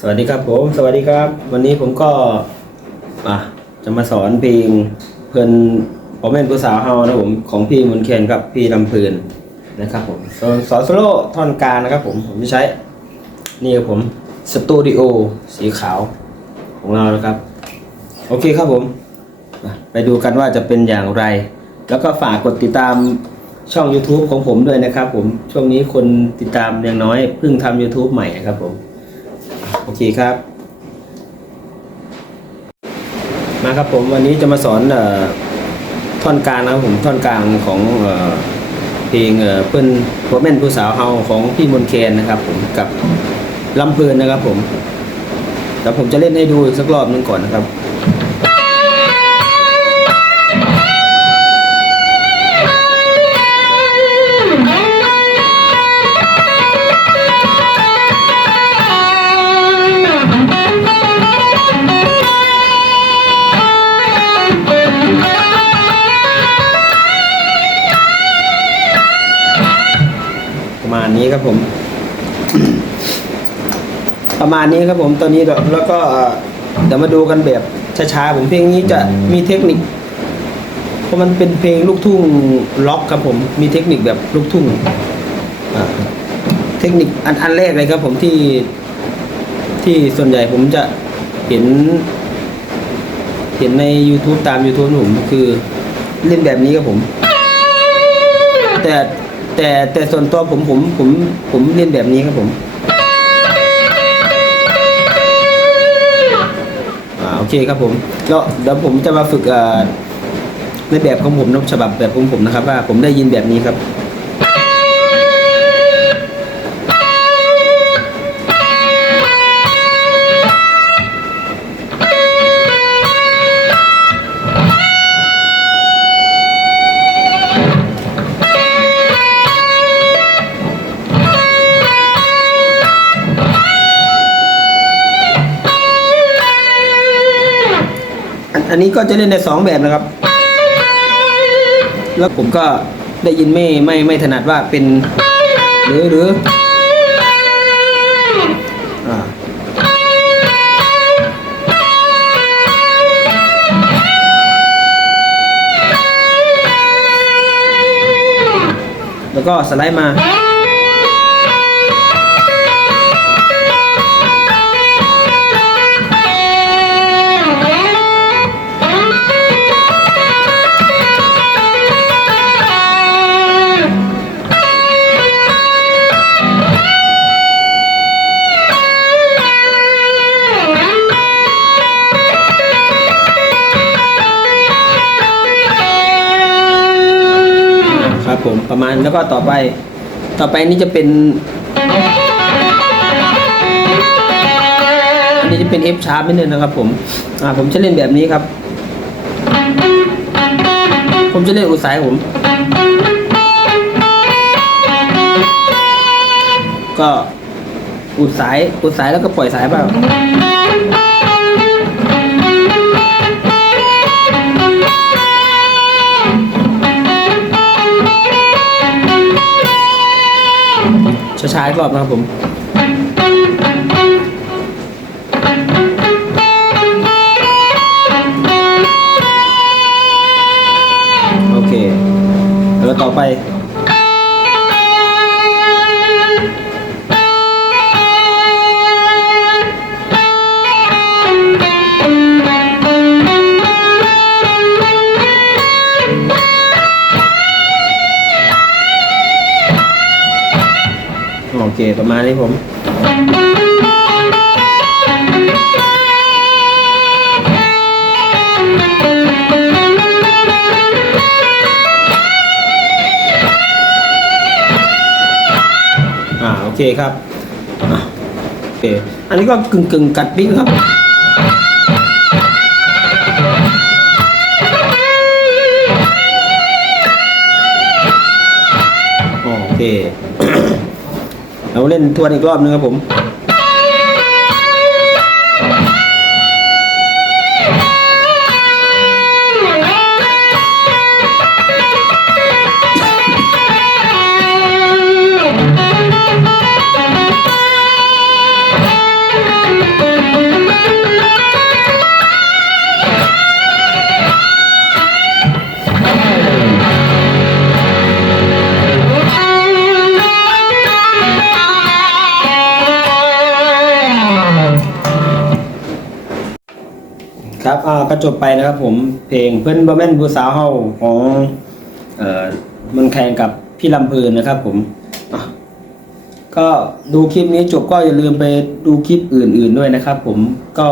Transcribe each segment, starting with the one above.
สวัสดีครับผม สวัสดีครับ วันนี้ผมก็อะจะมาสอนเพลงเพื่อนผมเป็นผู้สาวเฮานะผมของพี่มนต์เคนกับพี่ลำพลินนะครับผมสอนสอนโซโล่ท่อนกลางนะครับผมผมจะใช้ นี่ครับผมสตูดิโอสีขาวของเรานะครับ โอเคครับผม ไปดูกันว่าจะเป็นอย่างไร แล้วก็ฝากกดติดตามช่อง YouTube ของผมด้วยนะครับผมช่วงนี้คนติดตามยังน้อยเพิ่งทำ YouTube ใหม่นะครับผม โอเคครับ มาครับผมวันนี้จะมาสอนเออท่อนกลางนะครับผมท่อนกลางของเออเพลงเออเพื่อนผัวแม่นผู้สาวเฮาของพี่มนเคนนะครับ ผมกับลำเพลินนะครับ ผมแต่ผมจะเล่นให้ดูสักรอบนึงก่อนนะครับ นี้ครับผม ประมาณนี้ครับผมตอนนี้แล้วก็เดี๋ยวมาดูกันแบบช้าๆผมเพลงนี้จะมีเทคนิคเพราะมันเป็นเพลงลูกทุ่งล็อกครับผม มีเทคนิคแบบลูกทุ่งเทคนิคอันอันแรกเลยครับ ผมที่ที่ส่วนใหญ่ผมจะเห็น เห็นใน YouTube ตาม YouTube ผมคือเล่นแบบนี้ครับผม แต่ แต่แต่ส่วนตัวผมผมผมผมเล่นแบบนี้ครับผมอ่าโอเคครับผมแล้วเดี๋ยวผมจะมาฝึกเอ่อในแบบของผมนะฉบับแบบของผมนะครับ ว่าผมได้ยินแบบนี้ครับ นอันนี้ก็จะเล่นในสองแบบนะครับ แล้วผมก็ได้ยินไม่ไม่ไม่ถนัดว่าเป็น หรือหรืออแล้วก็สไลด์มา ครับผมประมาณแล้วก็ต่อไป ต่อไปนี่จะเป็น อันนี้จะเป็น F sharp นิดนึงนะครับ ผมอ่าผมจะเล่นแบบนี้ครับ ผมจะเล่นอุตสายผม ก็อุดสายอุดสายแล้วก็ปล่อยสายเปล่า ช้าอีกรอบนะครับผมโอเคแล้วต่อไป เคประมาณนี้ผมอ่าโอเคครับอะโอเคอันนี้ก็กึ่งกึ่งกัดปิ้งครับโอเค เล่นทวนอีกรอบนึงครับผม ครับอ่าก็จบไปนะครับผมเพลงเพื่อนบอแมนผู้สาวเฮาของเอ่อมันแข่งกับพี่ลำเพลินนะครับผมก็ดูคลิปนี้จบก็อย่าลืมไปดูคลิปอื่น ๆด้วยนะครับ ผมก็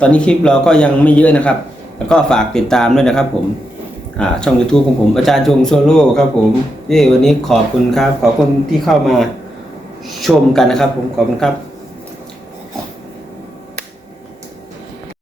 ตอนนี้คลิปเราก็ยังไม่เยอะนะครับ แล้วก็ฝากติดตามด้วยนะครับ ผมอ่าช่อง YouTube ของผมอาจารย์ชงโซโล่ครับผมเย้วันนี้ขอบคุณครับ ขอบคุณที่เข้ามาชมกันนะครับ ผมขอบคุณครับ